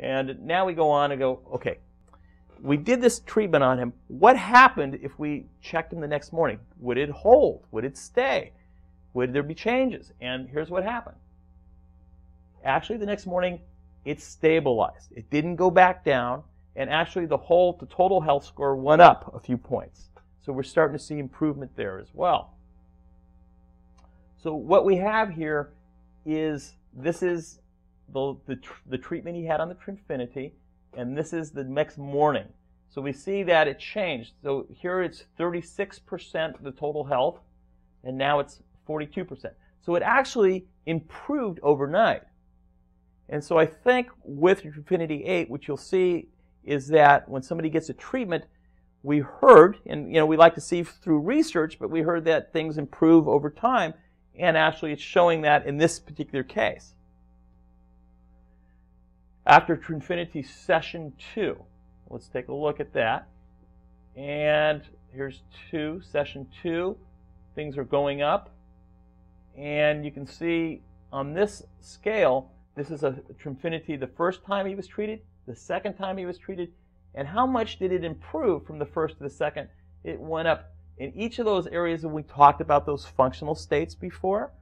And now we go on and go, okay, we did this treatment on him. What happened if we checked him the next morning? Would it hold? Would it stay? Would there be changes? And here's what happened. Actually, the next morning, it stabilized. It didn't go back down. And actually, the total health score went up a few points. So we're starting to see improvement there as well. So what we have here is, this is the treatment he had on the Trinfinity, and this is the next morning. So we see that it changed. So here it's 36% of the total health, and now it's 42%. So it actually improved overnight. And so I think with Trinfinity8, what you'll see is that when somebody gets a treatment, we heard, and we like to see through research, but we heard that things improve over time, and actually it's showing that in this particular case. After Trinfinity session 2, let's take a look at that. And here's session 2. Things are going up. And you can see on this scale, this is a Trinfinity the first time he was treated, the second time he was treated, and how much did it improve from the first to the second? It went up in each of those areas that we talked about, those functional states before.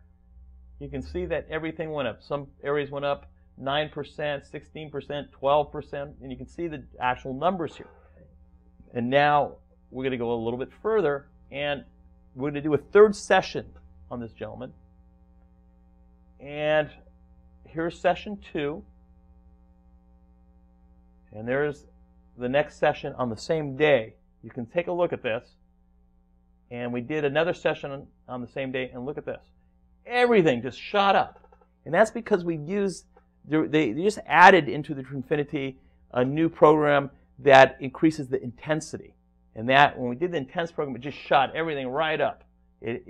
You can see that everything went up. Some areas went up 9%, 16%, 12%, and you can see the actual numbers here. And now we're going to go a little bit further, and we're going to do a third session on this gentleman. And here's session 2. And there's the next session on the same day. You can take a look at this. And we did another session on the same day, and look at this. Everything just shot up. And that's because we used, they just added into the Trinfinity a new program that increases the intensity. And that, when we did the intense program, it just shot everything right up.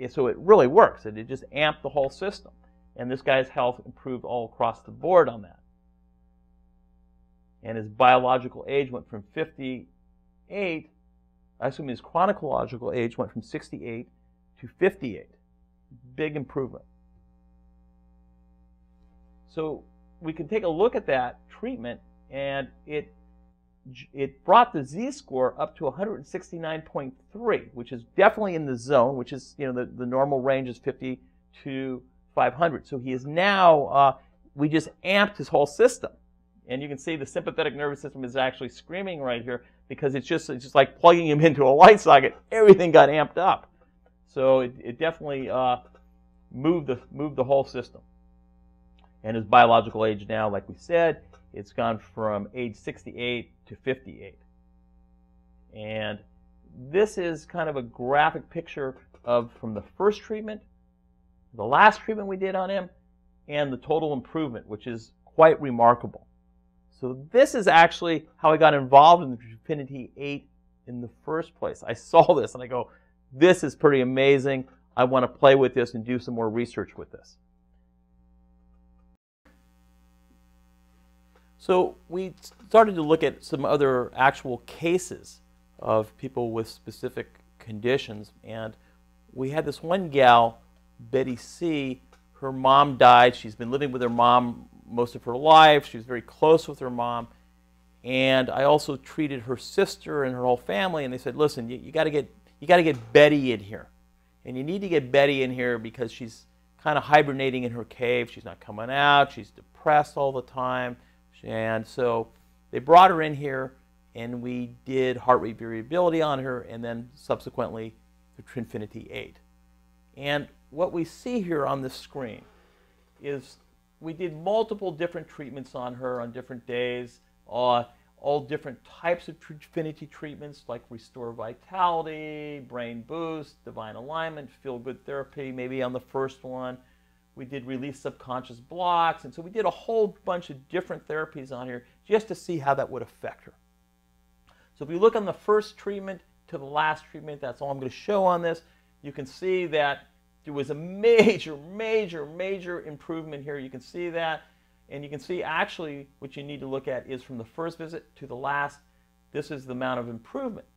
So it really works. It just amped the whole system. And this guy's health improved all across the board on that. And his biological age went from 58, I assume his chronological age went from 68 to 58. Big improvement. So we can take a look at that treatment, and it brought the z-score up to 169.3, which is definitely in the zone, which is, the normal range is 50 to 500. So he is now, we just amped his whole system. And you can see the sympathetic nervous system is actually screaming right here, because it's just like plugging him into a light socket. Everything got amped up. So it definitely moved the whole system. And his biological age now, like we said, it's gone from age 68 to 58. And this is kind of a graphic picture of from the first treatment, the last treatment we did on him, and the total improvement, which is quite remarkable. So this is actually how I got involved in the Trinfinity8 in the first place. I saw this and I go, this is pretty amazing. I want to play with this and do some more research with this. So we started to look at some other actual cases of people with specific conditions. And we had this one gal, Betty C. Her mom died. She's been living with her mom most of her life. She was very close with her mom. And I also treated her sister and her whole family. And they said, listen, you got to get Betty in here. And you need to get Betty in here because she's kind of hibernating in her cave. She's not coming out. She's depressed all the time. And so they brought her in here, and we did heart rate variability on her, and then subsequently the Trinfinity8. And what we see here on this screen is we did multiple different treatments on her on different days, all different types of Trinfinity treatments like Restore Vitality, Brain Boost, Divine Alignment, Feel Good Therapy, maybe on the first one. We did Release Subconscious Blocks, and so we did a whole bunch of different therapies on here just to see how that would affect her. So if we look on the first treatment to the last treatment, that's all I'm going to show on this, you can see that there was a major, major, major improvement here. You can see that, and you can see actually what you need to look at is from the first visit to the last, this is the amount of improvement.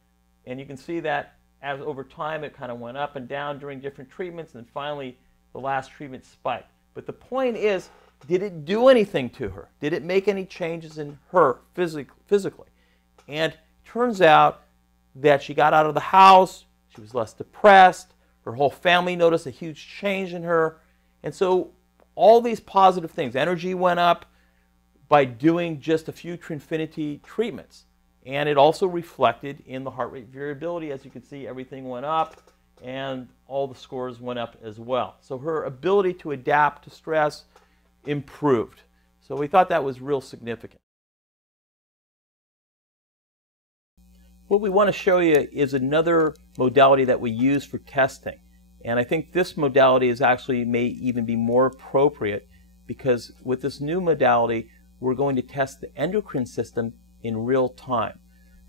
And you can see that as over time it kind of went up and down during different treatments, and then finally the last treatment spiked. But the point is did it do anything to her? Did it make any changes in her physically? And it turns out that she got out of the house, she was less depressed, her whole family noticed a huge change in her. And so all these positive things, energy went up by doing just a few Trinfinity treatments. And it also reflected in the heart rate variability. As you can see, everything went up and all the scores went up as well. So her ability to adapt to stress improved. So we thought that was real significant. What we want to show you is another modality that we use for testing. And I think this modality is actually may even be more appropriate, because with this new modality, we're going to test the endocrine system in real time.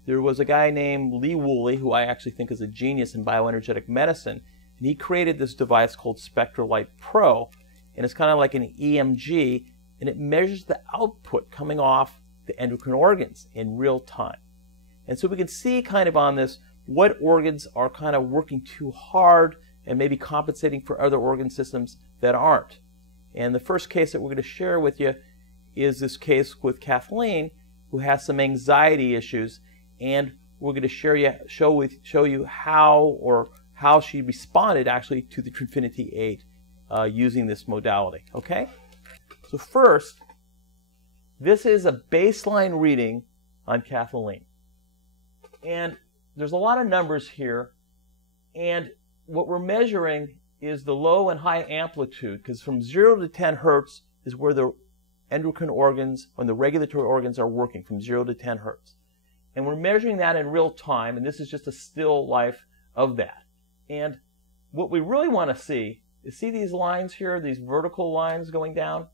There was a guy named Lee Woolley, who I actually think is a genius in bioenergetic medicine, and he created this device called SpectraLite Pro, and it's kind of like an EMG, and it measures the output coming off the endocrine organs in real time. And so we can see kind of on this what organs are kind of working too hard and maybe compensating for other organ systems that aren't. And the first case that we're going to share with you is this case with Kathleen, who has some anxiety issues, and we're going to show you how she responded actually to the Trinfinity8 using this modality. Okay? So first, this is a baseline reading on Kathleen. And there's a lot of numbers here, and what we're measuring is the low and high amplitude, because from 0 to 10 hertz is where the endocrine organs and the regulatory organs are working, from 0 to 10 hertz. And we're measuring that in real time, and this is just a still life of that. And what we really want to see is, see these lines here, these vertical lines going down?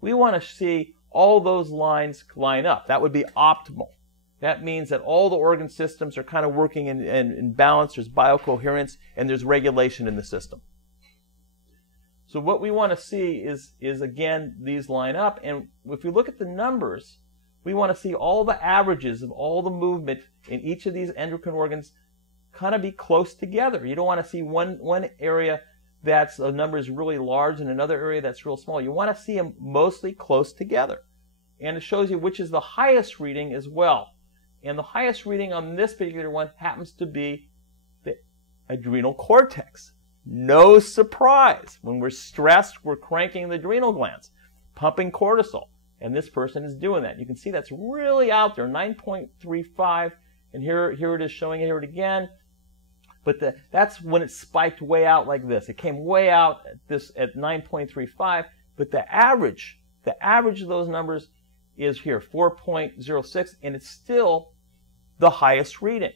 We want to see all those lines line up. That would be optimal. That means that all the organ systems are kind of working in balance, there's biocoherence, and there's regulation in the system. So what we want to see is again, these line up, and if we look at the numbers, we want to see all the averages of all the movement in each of these endocrine organs kind of be close together. You don't want to see one area that's a number is really large and another area that's real small. You want to see them mostly close together. And it shows you which is the highest reading as well. And the highest reading on this particular one happens to be the adrenal cortex. No surprise. When we're stressed, we're cranking the adrenal glands, pumping cortisol. And this person is doing that. You can see that's really out there, 9.35. And here it is showing it here again. But that's when it spiked way out like this. It came way out at 9.35. But the average of those numbers is here, 4.06, and it's still the highest reading.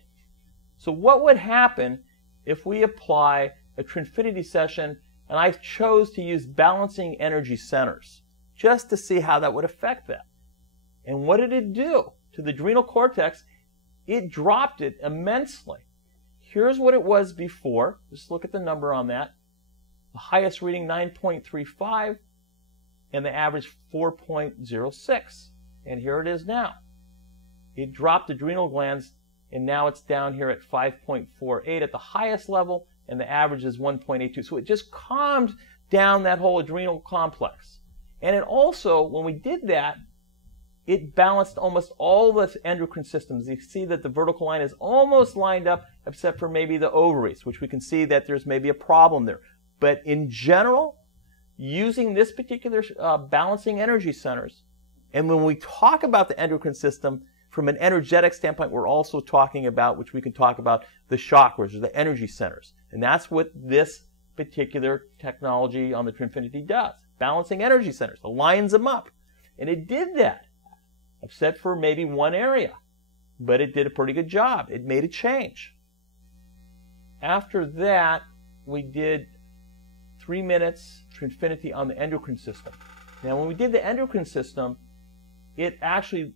So what would happen if we apply a Trinfinity session, and I chose to use balancing energy centers just to see how that would affect that? And what did it do to the adrenal cortex? It dropped it immensely. Here's what it was before. Just look at the number on that. The highest reading, 9.35, and the average 4.06. And here it is now. It dropped adrenal glands, and now it's down here at 5.48 at the highest level, and the average is 1.82. So it just calmed down that whole adrenal complex. And it also, when we did that, it balanced almost all the endocrine systems. You see that the vertical line is almost lined up, except for maybe the ovaries, which we can see that there's maybe a problem there. But in general, using this particular balancing energy centers, and when we talk about the endocrine system, from an energetic standpoint, we're also talking about, which we can talk about, the chakras, or the energy centers. And that's what this particular technology on the Trinfinity does. Balancing energy centers. It lines them up. And it did that, except for maybe one area. But it did a pretty good job. It made a change. After that, we did 3 minutes Trinfinity on the endocrine system. Now, when we did the endocrine system, it actually,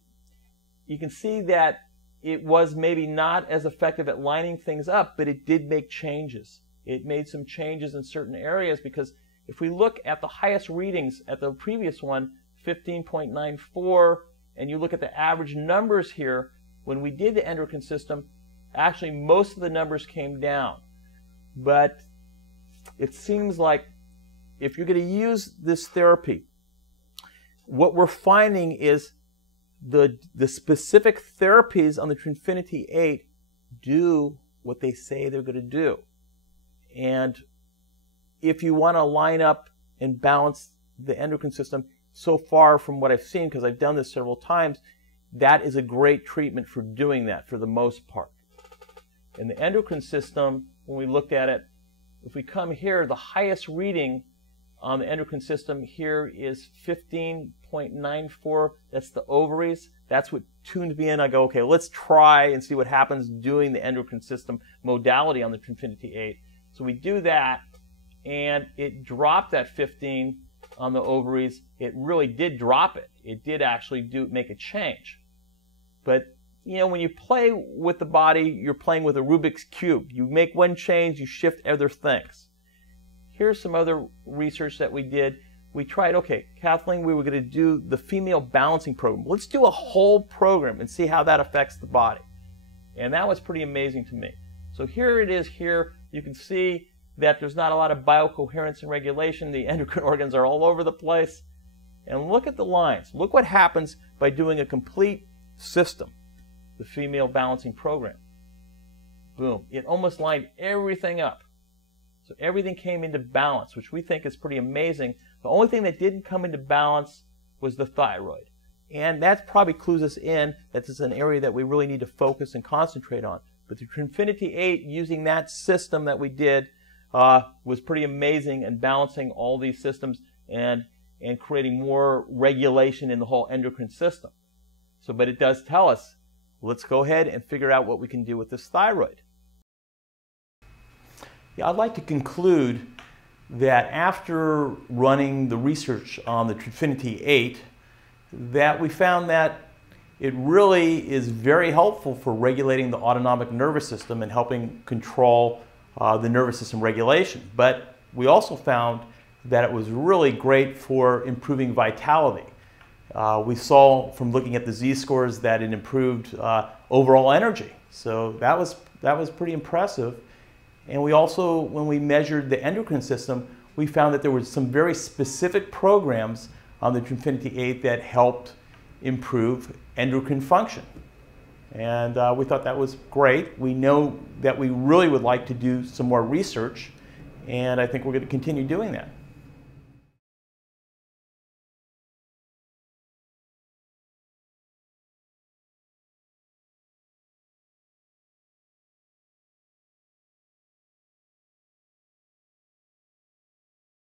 you can see that it was maybe not as effective at lining things up, but it did make changes. It made some changes in certain areas, because if we look at the highest readings at the previous one, 15.94, and you look at the average numbers here, when we did the endocrine system, actually most of the numbers came down. But it seems like if you're going to use this therapy, what we're finding is the specific therapies on the Trinfinity8 do what they say they're going to do. And if you want to line up and balance the endocrine system, so far from what I've seen, because I've done this several times, that is a great treatment for doing that for the most part. In the endocrine system, when we looked at it, if we come here, the highest reading on the endocrine system here is 15.94. That's the ovaries. That's what tuned me in. I go, okay, let's try and see what happens doing the endocrine system modality on the Trinfinity8. So we do that, and it dropped that 15 on the ovaries. It really did drop it. It did actually make a change. But you know, when you play with the body, you're playing with a Rubik's Cube. You make one change, you shift other things. Here's some other research that we did. We tried, okay, Kathleen, we were going to do the female balancing program. Let's do a whole program and see how that affects the body. And that was pretty amazing to me. So here it is here. You can see that there's not a lot of biocoherence and regulation. The endocrine organs are all over the place. And look at the lines. Look what happens by doing a complete system, the female balancing program. Boom. It almost lined everything up. So everything came into balance, which we think is pretty amazing. The only thing that didn't come into balance was the thyroid. And that probably clues us in that this is an area that we really need to focus and concentrate on. But the Trinfinity8, using that system that we did, was pretty amazing in balancing all these systems and creating more regulation in the whole endocrine system. So, but it does tell us, let's go ahead and figure out what we can do with this thyroid. Yeah, I'd like to conclude that after running the research on the Trinfinity8, that we found that it really is very helpful for regulating the autonomic nervous system and helping control the nervous system regulation. But we also found that it was really great for improving vitality. We saw from looking at the Z-scores that it improved overall energy. So that was pretty impressive. And we also, when we measured the endocrine system, we found that there were some very specific programs on the Trinfinity8 that helped improve endocrine function. And we thought that was great. We know that we really would like to do some more research, and I think we're going to continue doing that.